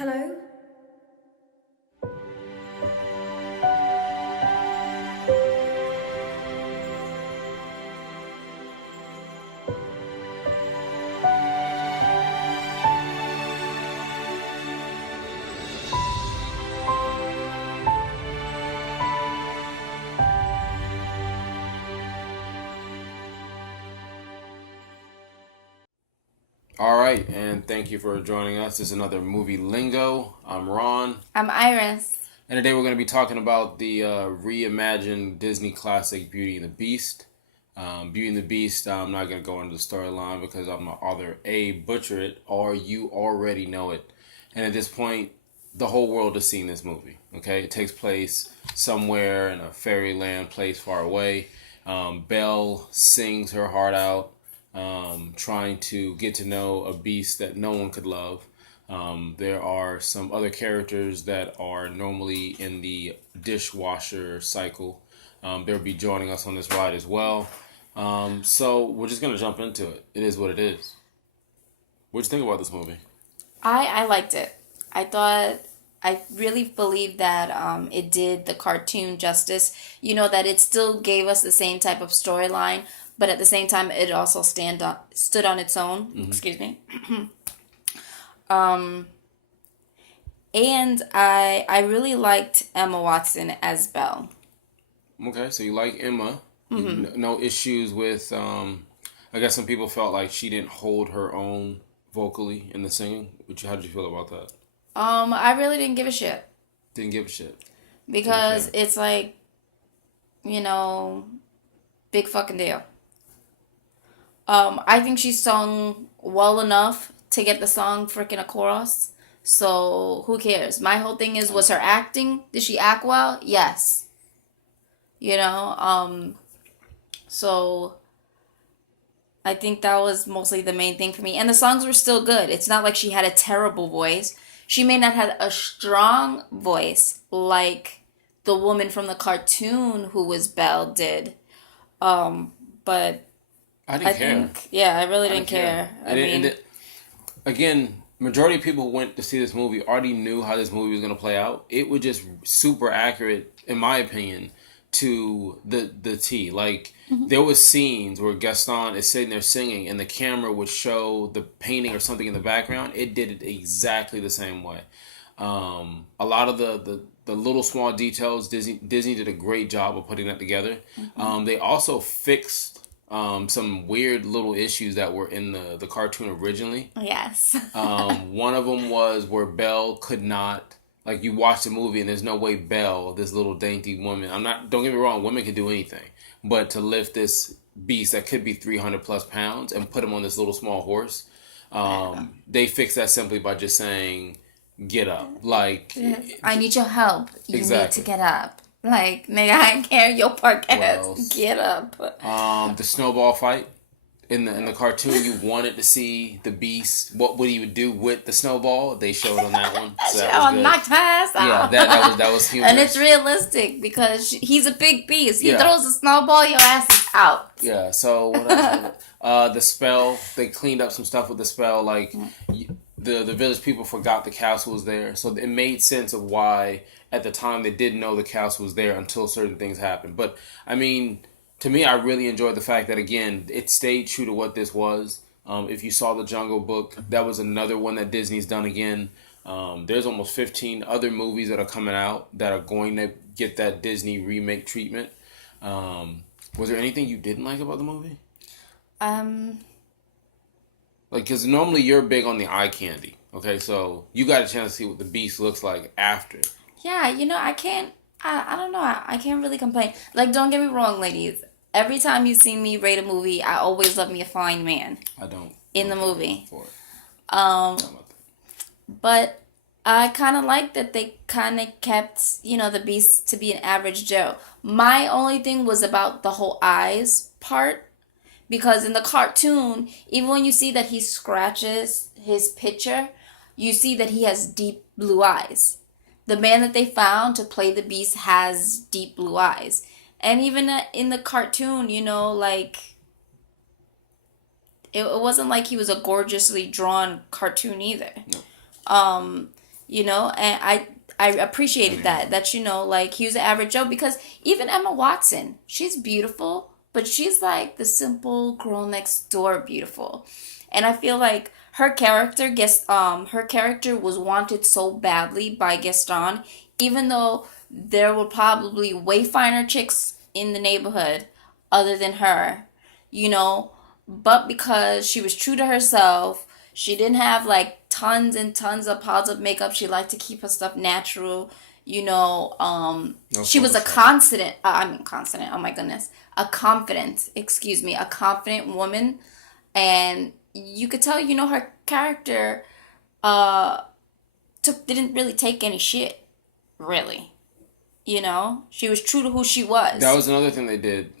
Hello? All right, and thank you for joining us. This is another movie Lingo. I'm Ron, I'm Iris. and today we're going to be talking about the reimagined Disney classic Beauty and the Beast. Beauty and the Beast, I'm not going to go into the storyline because I'm going to either A, butcher it, or you already know it. And at this point, the whole world has seen this movie, okay? It takes place somewhere in a fairyland place far away. Belle sings her heart out, trying to get to know a beast that no one could love. There are some other characters that are normally in the dishwasher cycle. They'll be joining us on this ride as well. So we're just gonna jump into it. It is what it is. What'd you think about this movie? I liked it. I thought I really believe that it did the cartoon justice. That it still gave us the same type of storyline, but at the same time it also stood on its own. Mm-hmm. Excuse me. Um, and I really liked Emma Watson as Belle. Okay, so you like Emma. No issues with. I guess some people felt like she didn't hold her own vocally in the singing. How did you feel about that? I really didn't give a shit Didn't give a shit. Didn't because care. it's like, you know, big fucking deal. I think she sung well enough to get the song freaking across. So who cares? My whole thing is, was her acting? Did she act well? Yes. You know. So I think that was mostly the main thing for me. And the songs were still good. It's not like she had a terrible voice. She may not have a strong voice like the woman from the cartoon who was Belle did. But I I didn't care. think, yeah, I really I didn't didn't care. care. I And mean, again, majority of people who went to see this movie already knew how this movie was going to play out. It was just super accurate, in my opinion, to the T. Like there was scenes where Gaston is sitting there singing, and the camera would show the painting or something in the background. It did it exactly the same way. A lot of the little small details, Disney did a great job of putting that together. They also fixed some weird little issues that were in the cartoon originally. yes. One of them was where Belle could not, like, you watch the movie and there's no way Belle, this little dainty woman, don't get me wrong, women can do anything, but to lift this beast that could be 300 plus pounds and put him on this little small horse, they fixed that simply by just saying, get up. Like, I need your help. You need to exactly. get up. Like, nigga, I care your punk What ass. else? Get up. The snowball fight. In the cartoon, you wanted to see the beast. What would he would do with the snowball? They showed on that one, so that was I'll good. knock her ass Yeah, out. that was And it's humorous. realistic because he's a big beast. He Yeah, throws a snowball, your ass is out. yeah. So what else? The spell. They cleaned up some stuff with the spell. Like the village people forgot the castle was there, so it made sense of why at the time they didn't know the castle was there until certain things happened. But I mean, to me, I really enjoyed the fact that again it stayed true to what this was. If you saw the Jungle Book, that was another one that Disney's done again. There's almost 15 other movies that are coming out that are going to get that Disney remake treatment. Was there anything you didn't like about the movie? Um, Like, because normally you're big on the eye candy. Okay, so you got a chance to see what the beast looks like after. yeah, I can't, I don't know. I can't really complain. Like, don't get me wrong, ladies. Every time you see me rate a movie, I always love me a fine man I don't. I in the don't care movie. for it. Um, Not about that. But I kind of like that they kind of kept, the beast to be an average Joe. My only thing was about the whole eyes part. Because in the cartoon, even when you see that he scratches his picture, you see that he has deep blue eyes. The man that they found to play the beast has deep blue eyes. And even in the cartoon, like, it wasn't like he was a gorgeously drawn cartoon either. No. Um, and I appreciated Yeah. that like he was an average Joe, because even Emma Watson, she's beautiful, but she's like the simple girl next door beautiful. And I feel like her character was wanted so badly by Gaston, even though there were probably way finer chicks in the neighborhood other than her, you know, but because she was true to herself, she didn't have like tons and tons of pods of makeup. She liked to keep her stuff natural. No She was a Photoshop. constant. Oh my goodness, a confident woman, and you could tell, her character uh didn't really take any shit, really. She was true to who she That was. was another thing they did.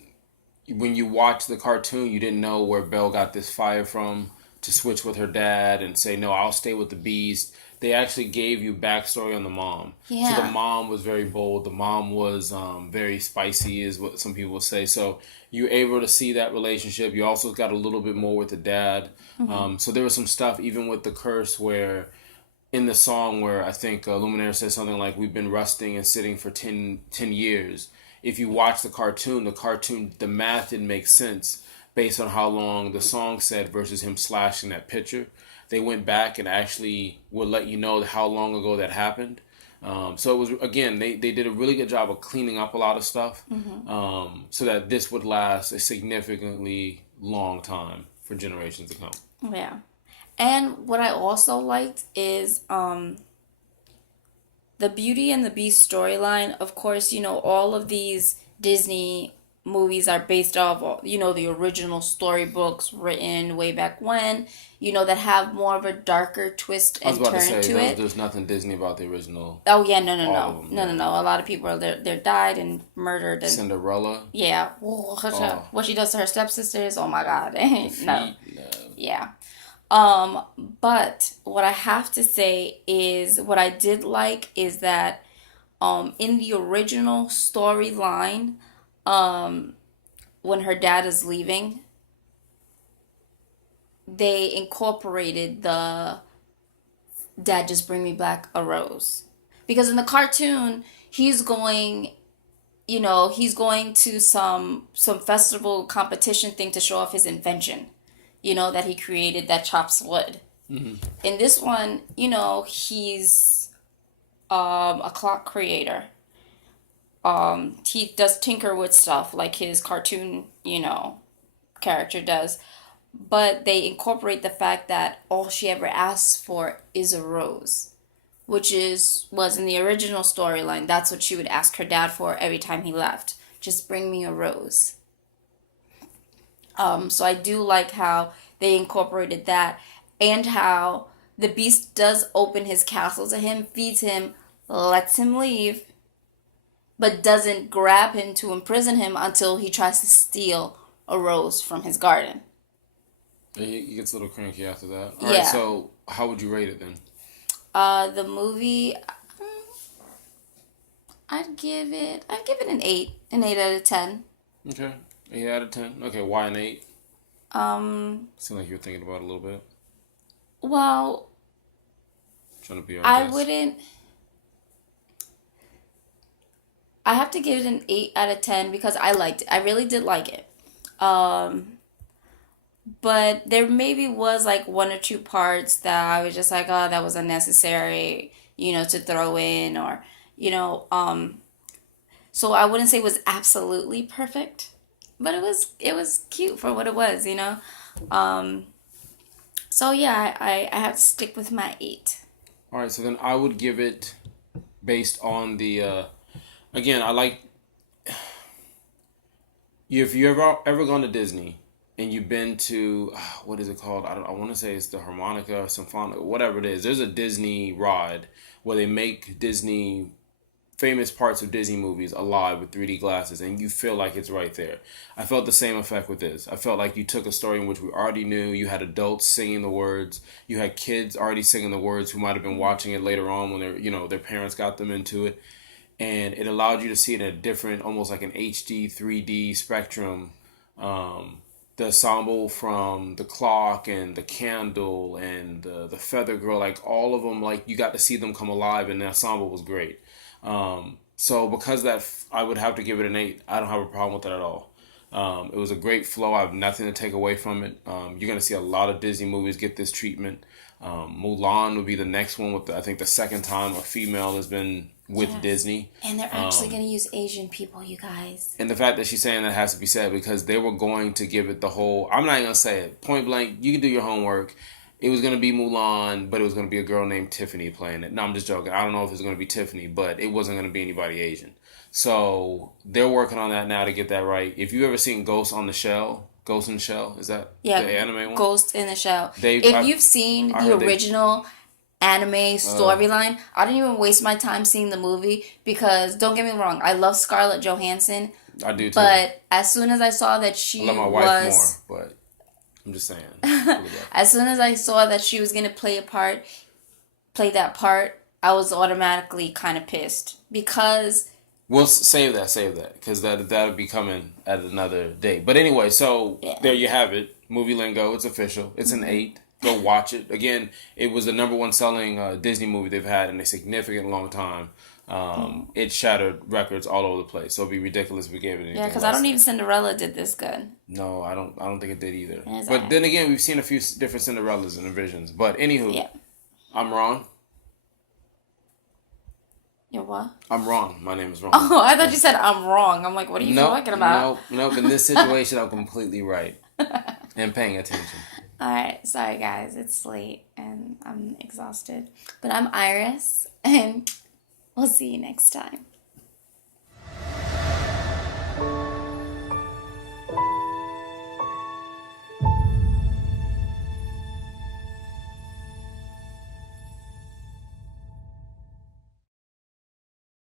When you watch the cartoon, you didn't know where Belle got this fire from to switch with her dad and say, no, I'll stay with the beast. They actually gave you backstory on the mom. So the Yeah. mom was very bold. The mom was very spicy, is what some people say. So you were able to see that relationship. You also got a little bit more with the dad. Hmm. So there was some stuff, even with the curse, where in the song where I think Luminaire says something like, we've been rusting and sitting for 10 years. If you watch the math didn't make sense based on how long the song said versus him slashing that picture. They went back and actually would let you know how long ago that happened. So it was, again, they did a really good job of cleaning up a lot of stuff, Hmm. so that this would last a significantly long time for generations to come. Yeah. And what I also liked is the Beauty and the Beast storyline. Of course, all of these Disney movies are based off, the original storybooks written way back when, that have more of a darker twist I was and about to turn say to it. there's nothing Disney about the original. Oh yeah, no, no, All of no, them, no, no, yeah. no. A lot of people are they're died and murdered, and Cinderella. yeah, Oh, what she does to her stepsisters. Oh my God, the no, feet. No. yeah. But what I have to say is what I did like is that in the original storyline, um when her dad is leaving, they incorporated the dad just bring me back a rose. Because in the cartoon, he's going to some festival competition thing to show off his invention, that he created that chops wood. Mm-hmm. In this one, he's a clock creator. He does tinker with stuff like his cartoon, character does. But they incorporate the fact that all she ever asks for is a rose, which is was in the original storyline. That's what she would ask her dad for every time he left. Just bring me a rose. So I do like how they incorporated that, and how the beast does open his castle to him, feeds him, lets him leave, but doesn't grab him to imprison him until he tries to steal a rose from his garden. He gets a little cranky after that. All right, Yeah. so how would you rate it then? The movie, I'd give it an 8 out of 10. Okay, 8 out of 10. Okay, why an 8? Um, Seems like you were thinking about it a little bit. well, Trying to be our I guest. wouldn't. I have to give it an 8 out of 10 because I liked it. I really did like it. Um, but there maybe was like one or two parts that I was just like, oh, that was unnecessary, to throw in, or you know. So I wouldn't say it was absolutely perfect, but it was cute for what it was. Um, so yeah, I have to stick with my 8. All right, so then I would give it based on the. Again, I like, if you ever gone to Disney and you've been to, what is it called? I want to say it's the Harmonica or Symphonic, whatever it is. There's a Disney ride where they make Disney famous parts of Disney movies alive with 3D glasses, and you feel like it's right there. I felt the same effect with this. I felt like you took a story in which we already knew. You had adults singing the words. You had kids already singing the words who might have been watching it later on when their parents got them into it, and it allowed you to see it in a different, almost like an HD 3D spectrum, um, the ensemble from the clock and the candle and the feather girl, like all of them, like you got to see them come alive, and the ensemble was great. So because that, I would have to give it an 8. I don't have a problem with that at all. It was a great flow. I have nothing to take away from it. You're gonna see a lot of Disney movies get this treatment. Mulan would be the next one with I think the second time a female has been with Yes. Disney. And they're actually going to use Asian people, you guys. And the fact that she's saying that has to be said because they were going to give it the whole. I'm not even gonna say it point blank. You can do your homework. It was gonna be Mulan, but it was gonna be a girl named Tiffany playing it. No, I'm just joking. I don't know if it's gonna be Tiffany, but it wasn't gonna be anybody Asian. So they're working on that now to get that right. If you ever seen Ghost in the Shell, is that Yeah, the anime one? Ghost in the Shell. They, If you've seen I the heard they- original anime storyline, I didn't even waste my time seeing the movie because don't get me wrong, I love Scarlett Johansson, I do too. but as soon as I saw that she I love my wife more, but I'm just saying. as soon as I saw that she was gonna play that part, I was automatically kind of pissed because We'll save that, because that'll be coming at another day. But anyway, so there you have it. Movie Lingo, it's official. It's an 8. Go watch it. Again, it was the number one selling Disney movie they've had in a significant long time. It shattered records all over the place. So it'd be ridiculous if we gave it anything. yeah, because less I don't than even Cinderella did this good. No, I don't think it did either. It's But alright. then again, we've seen a few different Cinderellas and Visions. But anywho, Yeah. I'm wrong. You're what? I'm wrong. My name is wrong. Oh, I thought you said I'm wrong. I'm like, what are you talking about? Nope. In this situation, I'm completely right and paying attention. All right, sorry guys, it's late and I'm exhausted. But I'm Iris, and we'll see you next time.